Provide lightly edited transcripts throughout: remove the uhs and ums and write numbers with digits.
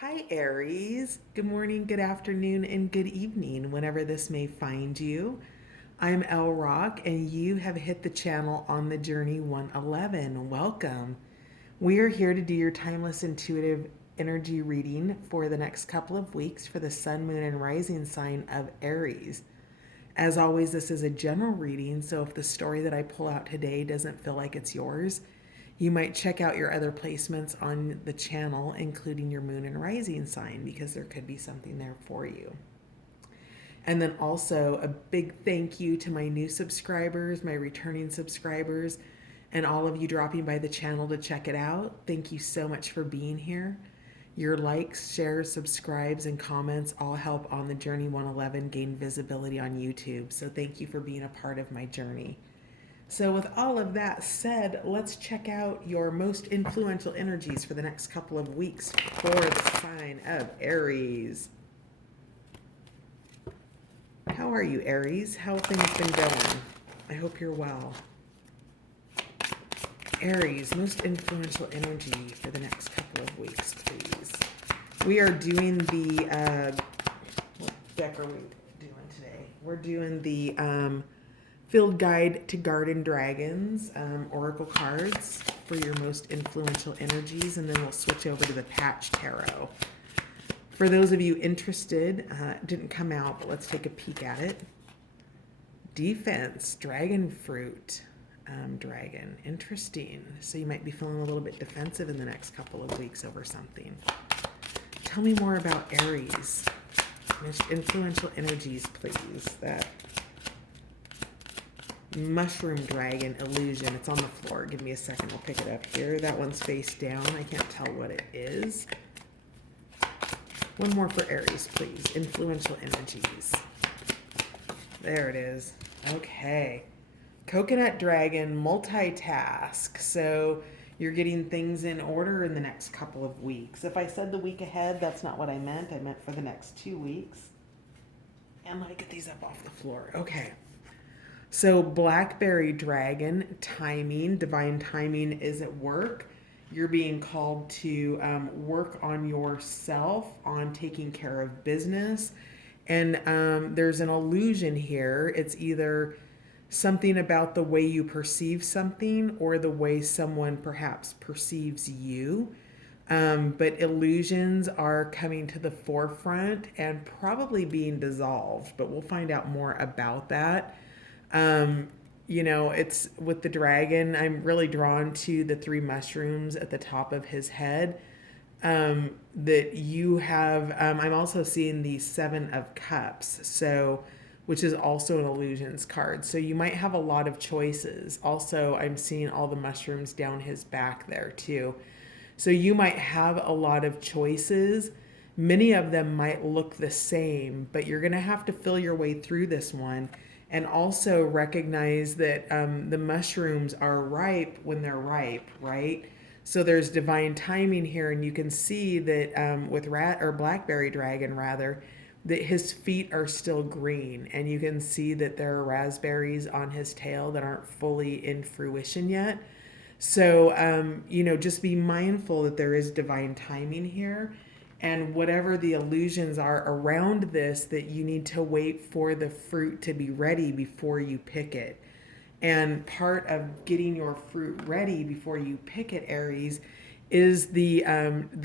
Hi, Aries. Good morning, good afternoon, and good evening, whenever this may find you. I'm El Rock, and you have hit the channel on the Journey 111. Welcome. We are here to do your timeless intuitive energy reading for the next couple of weeks for the sun, moon, and rising sign of Aries. As always, this is a general reading, so if the story that I pull out today doesn't feel like it's yours, you might check out your other placements on the channel, including your moon and rising sign, because there could be something there for you. And then also a big thank you to my new subscribers, my returning subscribers, and all of you dropping by the channel to check it out. Thank you so much for being here. Your likes, shares, subscribes, and comments all help on the Journey 111 gain visibility on YouTube. So thank you for being a part of my journey. So, with all of that said, let's check out your most influential energies for the next couple of weeks for the sign of Aries. How are you, Aries? How have things been going? I hope you're well. Aries, most influential energy for the next couple of weeks, please. We are doing the, what deck are we doing today? We're doing the Field Guide to Garden Dragons Oracle cards for your most influential energies, and then we'll switch over to the Patch Tarot. For those of you interested, it didn't come out, but let's take a peek at it. Defense, Dragon Fruit, Dragon. Interesting. So you might be feeling a little bit defensive in the next couple of weeks over something. Tell me more about Aries. Most influential energies, please. That Mushroom Dragon illusion. It's on the floor. Give me a second. We'll pick it up here. That one's face down. I can't tell what it is. One more for Aries, please. Influential energies. There it is. Okay. Coconut Dragon multitask. So you're getting things in order in the next couple of weeks. If I said the week ahead, that's not what I meant. I meant for the next 2 weeks. And let me get these up off the floor. Okay. So Blackberry Dragon, timing, divine timing is at work. You're being called to work on yourself, on taking care of business. And there's an illusion here. It's either something about the way you perceive something or the way someone perhaps perceives you. But illusions are coming to the forefront and probably being dissolved, but we'll find out more about that. It's with the dragon, I'm really drawn to the 3 mushrooms at the top of his head. That you have, I'm also seeing the 7 of Cups, so which is also an illusions card. So you might have a lot of choices. Also, I'm seeing all the mushrooms down his back there too. So you might have a lot of choices. Many of them might look the same, but you're going to have to feel your way through this one and also recognize that the mushrooms are ripe when they're ripe, right? So there's divine timing here, and you can see that with Blackberry Dragon rather, that his feet are still green, and you can see that there are raspberries on his tail that aren't fully in fruition yet. So just be mindful that there is divine timing here, and whatever the illusions are around this, that you need to wait for the fruit to be ready before you pick it. And part of getting your fruit ready before you pick it, Aries, is the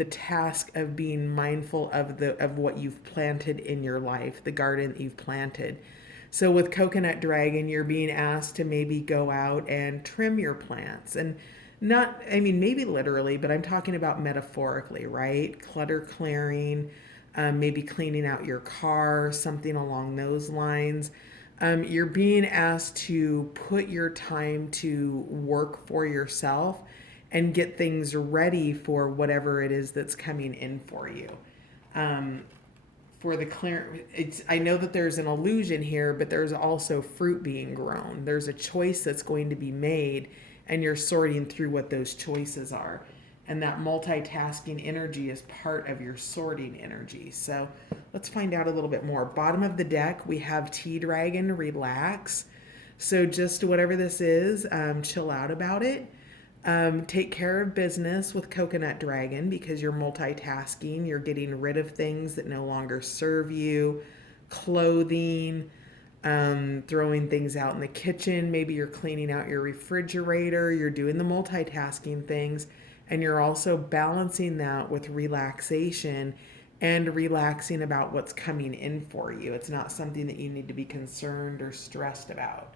task of being mindful of what you've planted in your life, the garden that you've planted. So with Coconut Dragon, you're being asked to maybe go out and trim your plants, and not, I mean, maybe literally, but I'm talking about metaphorically, right? Clutter clearing, maybe cleaning out your car, something along those lines. You're being asked to put your time to work for yourself and get things ready for whatever it is that's coming in for you. For the clear, I know that there's an illusion here, but there's also fruit being grown. There's a choice that's going to be made, and you're sorting through what those choices are. And that multitasking energy is part of your sorting energy. So let's find out a little bit more. Bottom of the deck, we have Tea Dragon, relax. So just whatever this is, chill out about it. Take care of business with Coconut Dragon because you're multitasking. You're getting rid of things that no longer serve you, clothing, throwing things out in the kitchen. Maybe you're cleaning out your refrigerator. You're doing the multitasking things. And you're also balancing that with relaxation and relaxing about what's coming in for you. It's not something that you need to be concerned or stressed about.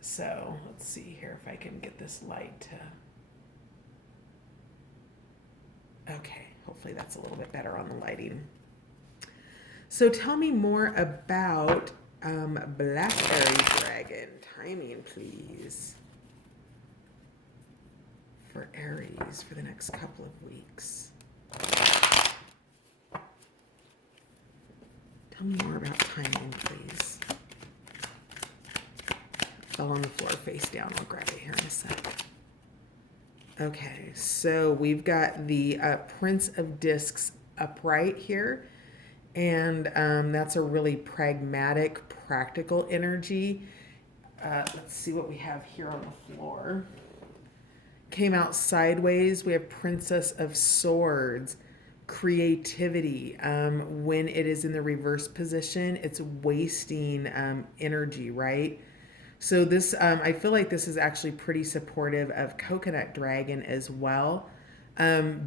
So let's see here if I can get this light to. Okay, hopefully that's a little bit better on the lighting. So tell me more about Black Aries Dragon. Timing, please. For Aries for the next couple of weeks. Tell me more about timing, please. Fell on the floor face down. I'll grab it here in a sec. Okay, so we've got the Prince of Discs upright here. And that's a really pragmatic, practical energy. Let's see what we have here on the floor. Came out sideways. We have Princess of Swords, creativity. When it is in the reverse position, it's wasting energy, right? So this, I feel like this is actually pretty supportive of Coconut Dragon as well.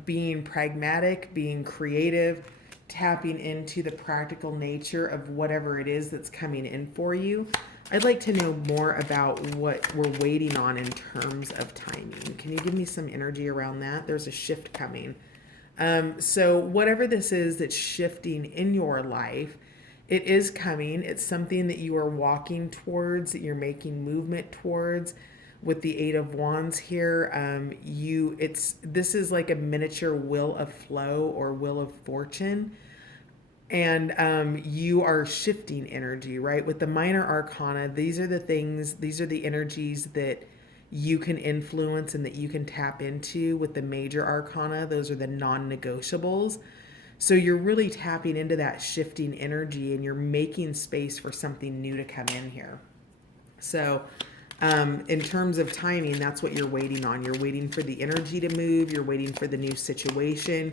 Being pragmatic, being creative, tapping into the practical nature of whatever it is that's coming in for you. I'd like to know more about what we're waiting on in terms of timing. Can you give me some energy around that? There's a shift coming. So whatever this is that's shifting in your life, it is coming. It's something that you are walking towards, that you're making movement towards. With the Eight of Wands here, this is like a miniature wheel of flow or wheel of fortune, and you are shifting energy, right? With the Minor Arcana, these are the energies that you can influence and that you can tap into. With the Major Arcana, those are the non-negotiables. So you're really tapping into that shifting energy and you're making space for something new to come in here. So in terms of timing, that's what you're waiting on. You're waiting for the energy to move. You're waiting for the new situation.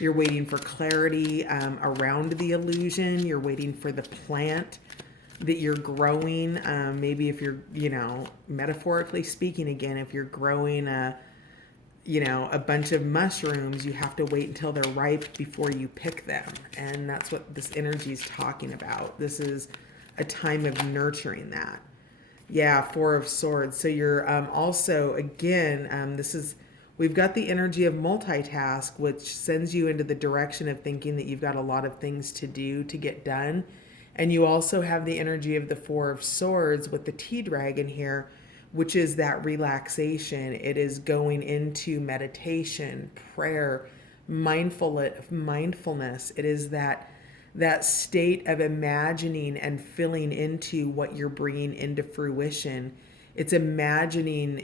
You're waiting for clarity around the illusion. You're waiting for the plant that you're growing. Maybe if you're, metaphorically speaking again, if you're growing a bunch of mushrooms, you have to wait until they're ripe before you pick them. And that's what this energy is talking about. This is a time of nurturing that. Yeah, Four of Swords. So you're also, again, we've got the energy of multitask, which sends you into the direction of thinking that you've got a lot of things to do to get done. And you also have the energy of the Four of Swords with the Tea Dragon here, which is that relaxation. It is going into meditation, prayer, mindfulness. It is that state of imagining and filling into what you're bringing into fruition. It's imagining,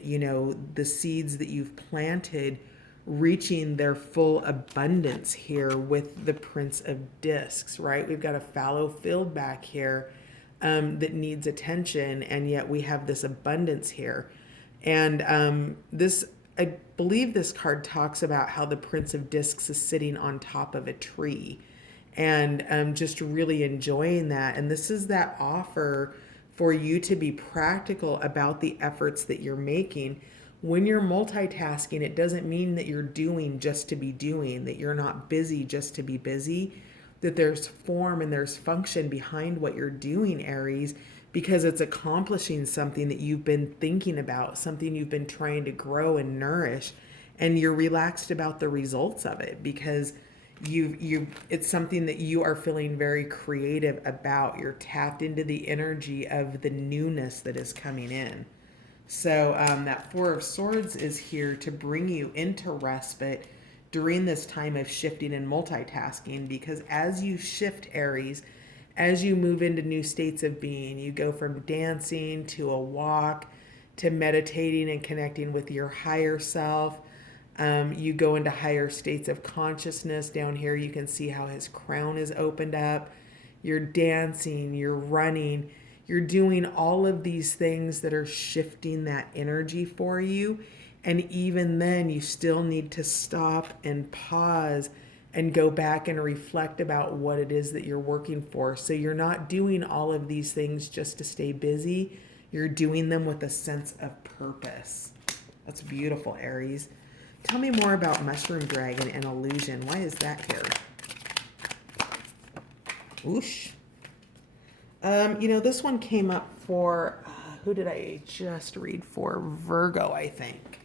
the seeds that you've planted reaching their full abundance here with the Prince of Discs, right? We've got a fallow field back here that needs attention, and yet we have this abundance here. And I believe this card talks about how the Prince of Discs is sitting on top of a tree and just really enjoying that. And this is that offer for you to be practical about the efforts that you're making. When you're multitasking, it doesn't mean that you're doing just to be doing, that you're not busy just to be busy, that there's form and there's function behind what you're doing, Aries, because it's accomplishing something that you've been thinking about, something you've been trying to grow and nourish, and you're relaxed about the results of it because it's something that you are feeling very creative about. You're tapped into the energy of the newness that is coming in. So that Four of Swords is here to bring you into respite during this time of shifting and multitasking, because as you shift, Aries, as you move into new states of being, you go from dancing to a walk to meditating and connecting with your higher self. You go into higher states of consciousness. Down here, you can see how his crown is opened up. You're dancing, you're running, you're doing all of these things that are shifting that energy for you. And even then, you still need to stop and pause and go back and reflect about what it is that you're working for. So you're not doing all of these things just to stay busy. You're doing them with a sense of purpose. That's beautiful, Aries. Tell me more about Mushroom Dragon and Illusion. Why is that here? Whoosh. This one came up for, who did I just read for? Virgo, I think.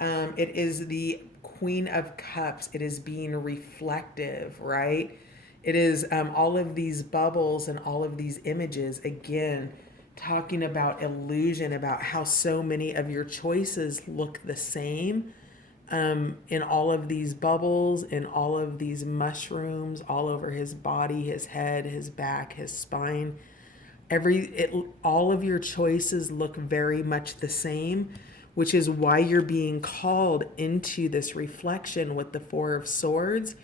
It is the Queen of Cups. It is being reflective, right? It is all of these bubbles and all of these images, again, talking about illusion, about how so many of your choices look the same in all of these bubbles, in all of these mushrooms, all over his body, his head, his back, his spine. All of your choices look very much the same, which is why you're being called into this reflection with the Four of Swords,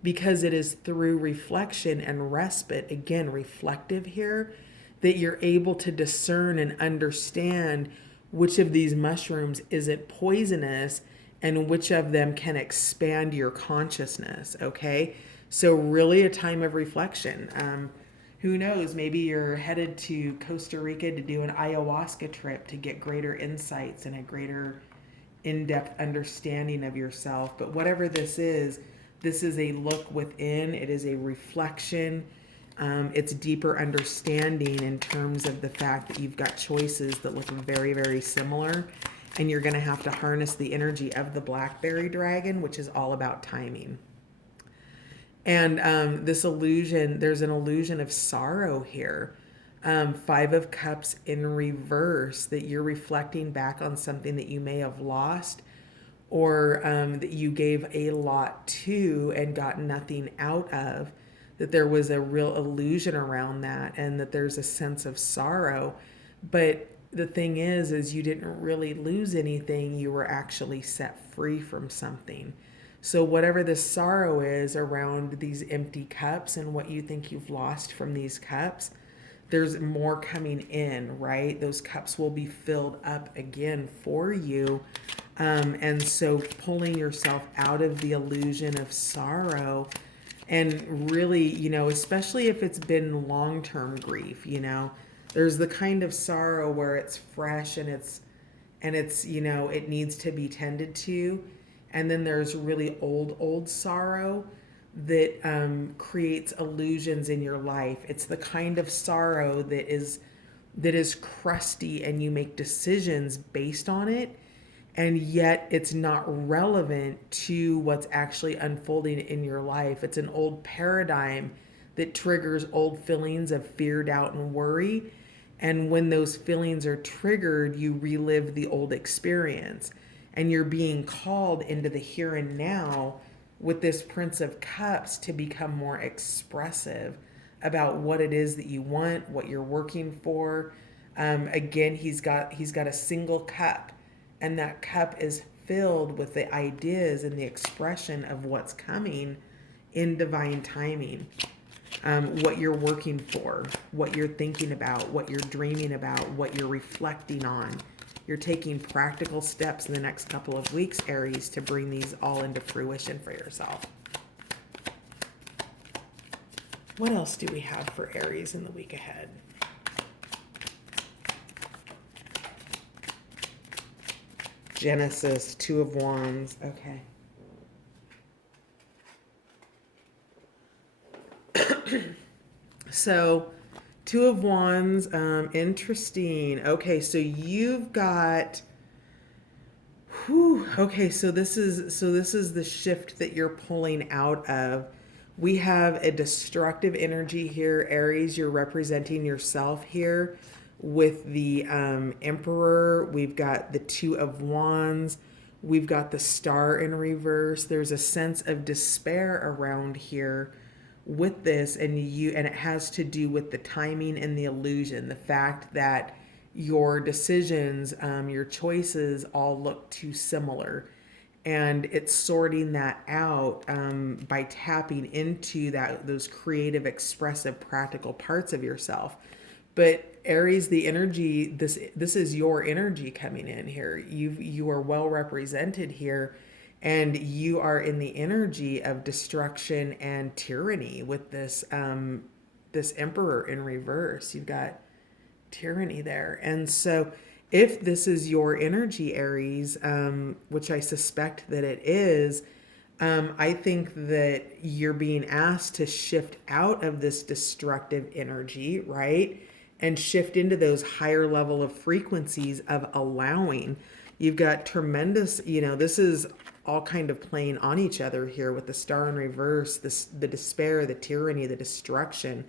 because it is through reflection and respite, again, reflective here, that you're able to discern and understand which of these mushrooms isn't poisonous and which of them can expand your consciousness. Okay, so really a time of reflection. Who knows, maybe you're headed to Costa Rica to do an ayahuasca trip to get greater insights and a greater in-depth understanding of yourself. But whatever this is a look within. It is a reflection. It's deeper understanding in terms of the fact that you've got choices that look very, very similar. And you're going to have to harness the energy of the blackberry dragon, which is all about timing. And this illusion, there's an illusion of sorrow here. Five of Cups in reverse, that you're reflecting back on something that you may have lost, or that you gave a lot to and got nothing out of, that there was a real illusion around that, and that there's a sense of sorrow. But the thing is you didn't really lose anything. You were actually set free from something. So whatever the sorrow is around these empty cups and what you think you've lost from these cups, there's more coming in, right? Those cups will be filled up again for you. And so pulling yourself out of the illusion of sorrow, and really, especially if it's been long-term grief, there's the kind of sorrow where it's fresh and it's it needs to be tended to. And then there's really old sorrow that creates illusions in your life. It's the kind of sorrow that is crusty, and you make decisions based on it, and yet it's not relevant to what's actually unfolding in your life. It's an old paradigm that triggers old feelings of fear, doubt, and worry. And when those feelings are triggered, you relive the old experience. And you're being called into the here and now with this Prince of Cups to become more expressive about what it is that you want, what you're working for. Again, he's got a single cup, and that cup is filled with the ideas and the expression of what's coming in divine timing. What you're working for, what you're thinking about, what you're dreaming about, what you're reflecting on. You're taking practical steps in the next couple of weeks, Aries, to bring these all into fruition for yourself. What else do we have for Aries in the week ahead? Genesis, Two of Wands. Okay. So, Two of Wands, interesting. Okay, so you've got, okay, so this is the shift that you're pulling out of. We have a destructive energy here, Aries. You're representing yourself here with the Emperor. We've got the Two of Wands. We've got the Star in reverse. There's a sense of despair around here with this, and it has to do with the timing and the illusion, the fact that your decisions, your choices all look too similar, and it's sorting that out by tapping into those creative, expressive, practical parts of yourself. But Aries, the energy, this is your energy coming in here. You are well represented here, and you are in the energy of destruction and tyranny with this Emperor in reverse. You've got tyranny there. And so, if this is your energy, Aries, which I suspect that it is, I think that you're being asked to shift out of this destructive energy, right? And shift into those higher level of frequencies of allowing. You've got tremendous, this is all kind of playing on each other here with the star in reverse, the despair, the tyranny, the destruction,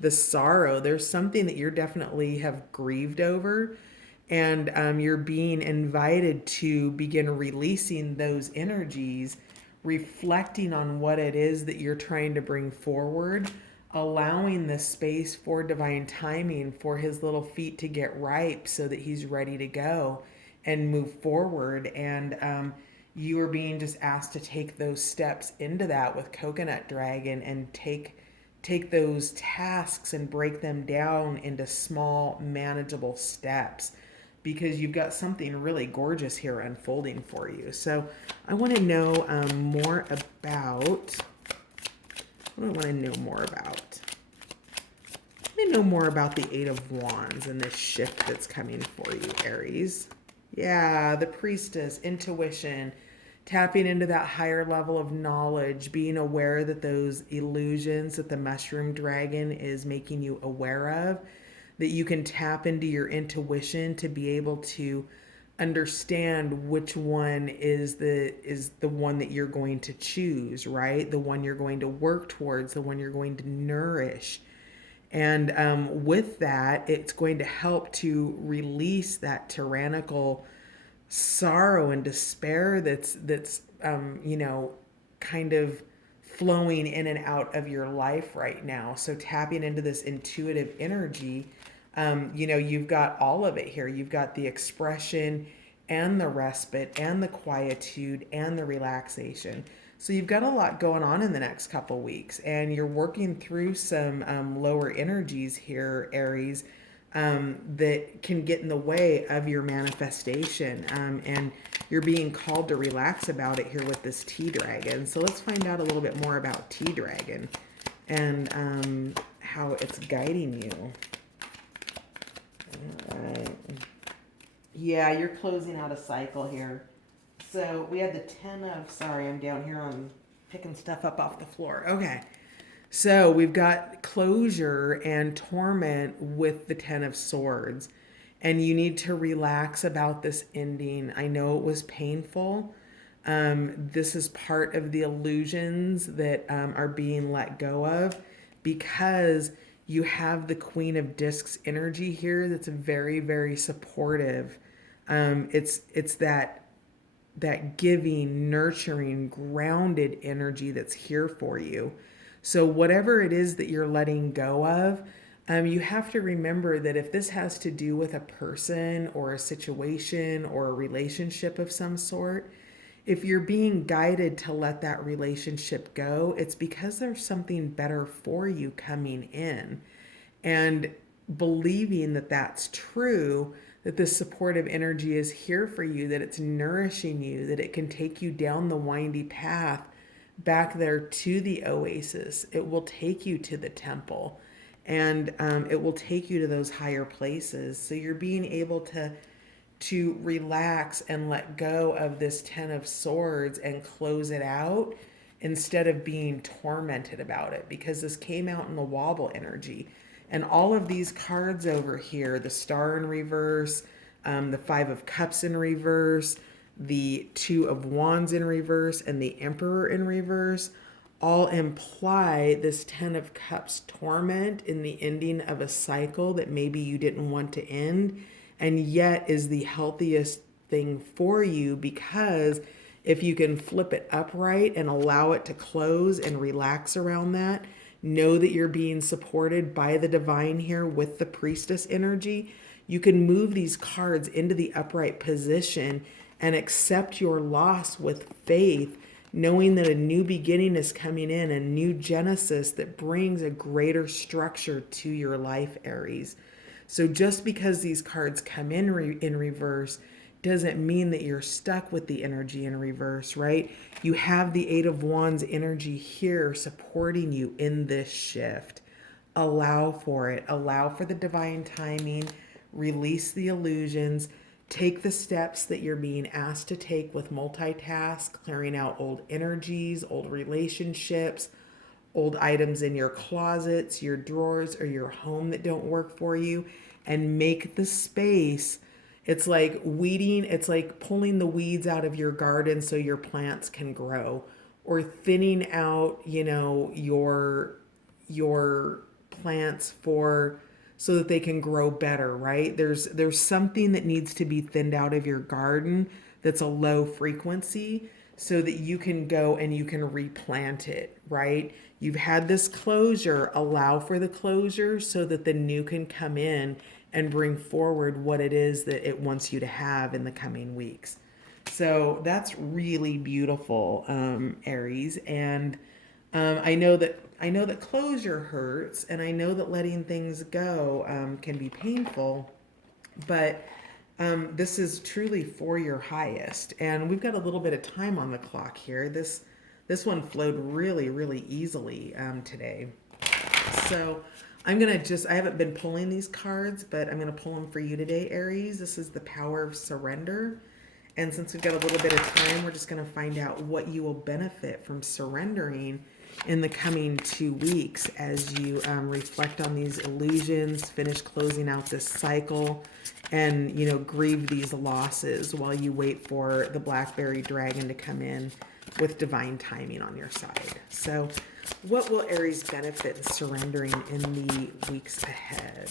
the sorrow. There's something that you're definitely have grieved over, and you're being invited to begin releasing those energies, reflecting on what it is that you're trying to bring forward, allowing the space for divine timing for his little feet to get ripe so that he's ready to go and move forward. And you are being just asked to take those steps into that with Coconut Dragon, and take those tasks and break them down into small manageable steps, because you've got something really gorgeous here unfolding for you. So I want to know more about, what do I want to know more about? I want to know more about the Eight of Wands and this shift that's coming for you, Aries. Yeah, the Priestess, intuition, tapping into that higher level of knowledge, being aware that those illusions that the mushroom dragon is making you aware of, that you can tap into your intuition to be able to understand which one is the one that you're going to choose, right? The one you're going to work towards, the one you're going to nourish. And with that, it's going to help to release that tyrannical sorrow and despair that's kind of flowing in and out of your life right now. So tapping into this intuitive energy, you've got all of it here. You've got the expression and the respite and the quietude and the relaxation. So you've got a lot going on in the next couple weeks, and you're working through some lower energies here, Aries, that can get in the way of your manifestation. And you're being called to relax about it here with this Tea Dragon. So let's find out a little bit more about Tea Dragon and how it's guiding you. All right. Yeah, you're closing out a cycle here. So we had the 10 of, sorry, I'm down here on picking stuff up off the floor. Okay. So we've got closure and torment with the 10 of Swords. And you need to relax about this ending. I know it was painful. This is part of the illusions that are being let go of, because you have the Queen of Discs energy here that's very, very supportive. It's that giving, nurturing, grounded energy that's here for you. So whatever it is that you're letting go of, you have to remember that if this has to do with a person or a situation or a relationship of some sort, if you're being guided to let that relationship go, it's because there's something better for you coming in. And believing that that's true, that this supportive energy is here for you, that it's nourishing you, that it can take you down the windy path back there to the oasis. It will take you to the temple, and it will take you to those higher places. So you're being able to relax and let go of this 10 of Swords and close it out, instead of being tormented about it, because this came out in the wobble energy. And all of these cards over here, the Star in reverse, the 5 of Cups in reverse, the 2 of Wands in reverse, and the Emperor in reverse, all imply this 10 of Cups torment in the ending of a cycle that maybe you didn't want to end, and yet is the healthiest thing for you, because if you can flip it upright and allow it to close and relax around that, know that you're being supported by the divine here with the Priestess energy. You can move these cards into the upright position and accept your loss with faith, knowing that a new beginning is coming in, a new Genesis that brings a greater structure to your life, Aries. So just because these cards come in reverse doesn't mean that you're stuck with the energy in reverse, right? You have the Eight of Wands energy here supporting you in this shift. Allow for it. Allow for the divine timing. Release the illusions. Take the steps that you're being asked to take with multitask, clearing out old energies, old relationships, old items in your closets, your drawers, or your home that don't work for you, and make the space. It's like weeding, it's like pulling the weeds out of your garden so your plants can grow, or thinning out, your plants for so that they can grow better, right? There's something that needs to be thinned out of your garden that's a low frequency so that you can go and you can replant it, right? You've had this closure, allow for the closure so that the new can come in and bring forward what it is that it wants you to have in the coming weeks. So that's really beautiful, Aries. And I know that closure hurts, and I know that letting things go can be painful, but this is truly for your highest. And we've got a little bit of time on the clock here. This one flowed really, really easily today. So I haven't been pulling these cards, but I'm gonna pull them for you today, Aries. This is the power of surrender. And since we've got a little bit of time, we're just gonna find out what you will benefit from surrendering in the coming 2 weeks as you reflect on these illusions, finish closing out this cycle, and grieve these losses while you wait for the blackberry dragon to come in with divine timing on your side. So what will Aries benefit in surrendering in the weeks ahead?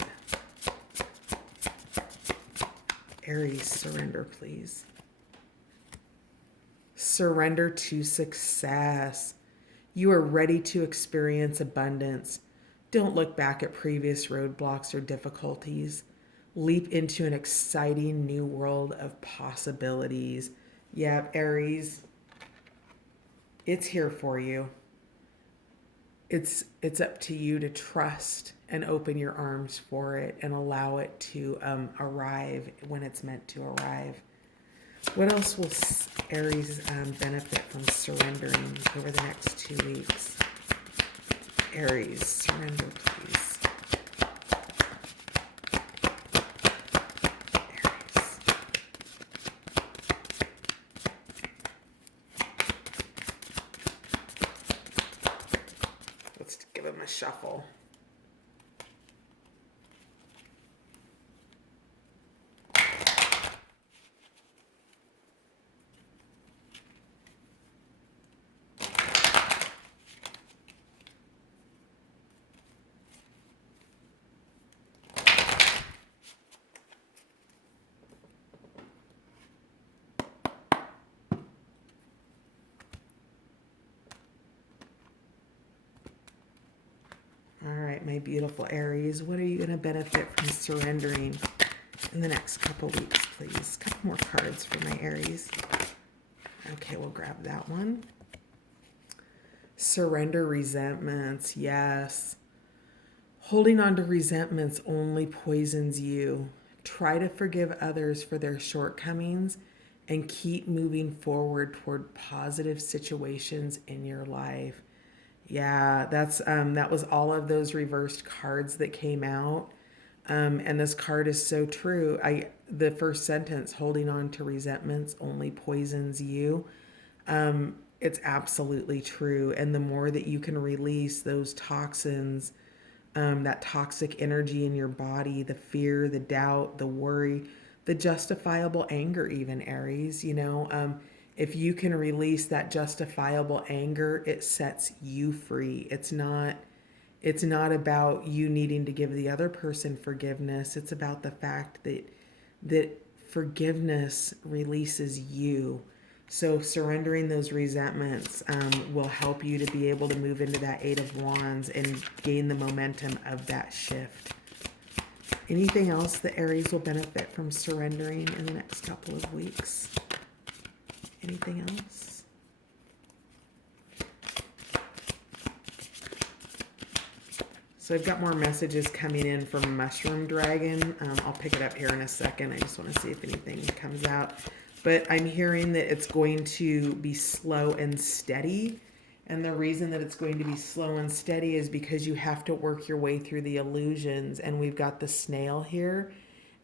Aries, surrender, please. Surrender to success. You are ready to experience abundance. Don't look back at previous roadblocks or difficulties. Leap into an exciting new world of possibilities. Yeah, Aries, it's here for you. It's up to you to trust and open your arms for it and allow it to arrive when it's meant to arrive. What else will Aries benefit from surrendering over the next 2 weeks? Aries, surrender, please. Aries. Let's give him a shuffle. All right, my beautiful Aries, what are you going to benefit from surrendering in the next couple weeks, please? A couple more cards for my Aries. Okay, we'll grab that one. Surrender resentments, yes. Holding on to resentments only poisons you. Try to forgive others for their shortcomings and keep moving forward toward positive situations in your life. Yeah, that was all of those reversed cards that came out. And this card is so true. The first sentence, holding on to resentments only poisons you. It's absolutely true. And the more that you can release those toxins, that toxic energy in your body, the fear, the doubt, the worry, the justifiable anger, even Aries, if you can release that justifiable anger, it sets you free. It's not about you needing to give the other person forgiveness. It's about the fact that forgiveness releases you. So surrendering those resentments will help you to be able to move into that Eight of Wands and gain the momentum of that shift. Anything else that Aries will benefit from surrendering in the next couple of weeks? Anything else? So I've got more messages coming in from Mushroom Dragon. I'll pick it up here in a second. I just want to see if anything comes out. But I'm hearing that it's going to be slow and steady. And the reason that it's going to be slow and steady is because you have to work your way through the illusions. And we've got the snail here.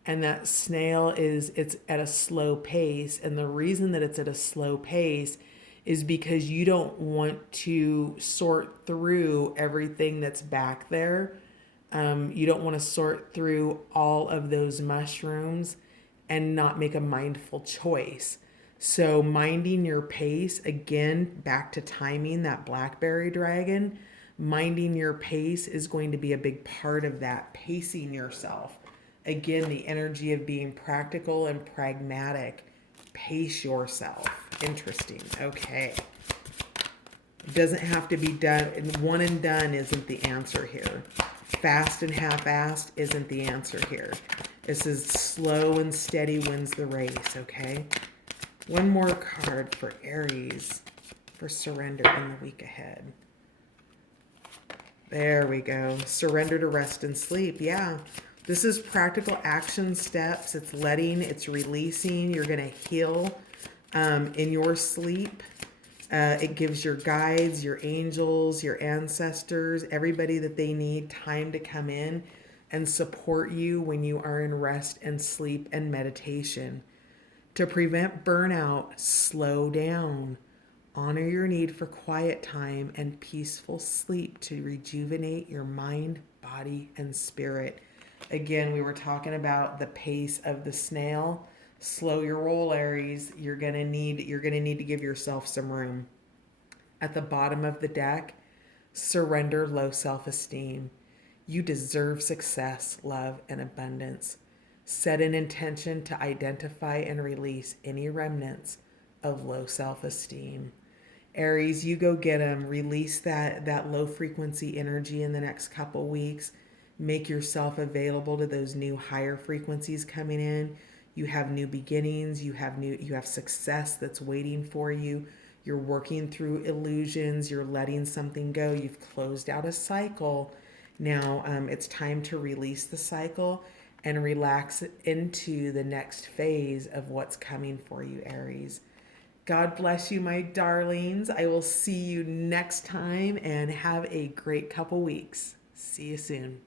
And that snail it's at a slow pace. And the reason that it's at a slow pace is because you don't want to sort through everything that's back there. You don't want to sort through all of those mushrooms and not make a mindful choice. So, minding your pace, again, back to timing that blackberry dragon, minding your pace is going to be a big part of that, pacing yourself. Again, the energy of being practical and pragmatic. Pace yourself. Interesting. Okay. It doesn't have to be done. One and done isn't the answer here. Fast and half-assed isn't the answer here. This is slow and steady wins the race, okay? One more card for Aries for surrender in the week ahead. There we go. Surrender to rest and sleep. Yeah. This is practical action steps. It's letting, it's releasing. You're going to heal in your sleep. It gives your guides, your angels, your ancestors, everybody that they need time to come in and support you when you are in rest and sleep and meditation. To prevent burnout, slow down. Honor your need for quiet time and peaceful sleep to rejuvenate your mind, body, and spirit. Again, we were talking about the pace of the snail. Slow your roll, Aries. You're gonna need to give yourself some room. At the bottom of the deck, surrender low self-esteem. You deserve success, love, and abundance. Set an intention to identify and release any remnants of low self-esteem. Aries, you go get them. Release that low frequency energy in the next couple weeks. Make yourself available to those new higher frequencies coming in. You have new beginnings. You have success that's waiting for you. You're working through illusions. You're letting something go. You've closed out a cycle. Now it's time to release the cycle and relax into the next phase of what's coming for you, Aries. God bless you, my darlings. I will see you next time and have a great couple weeks. See you soon.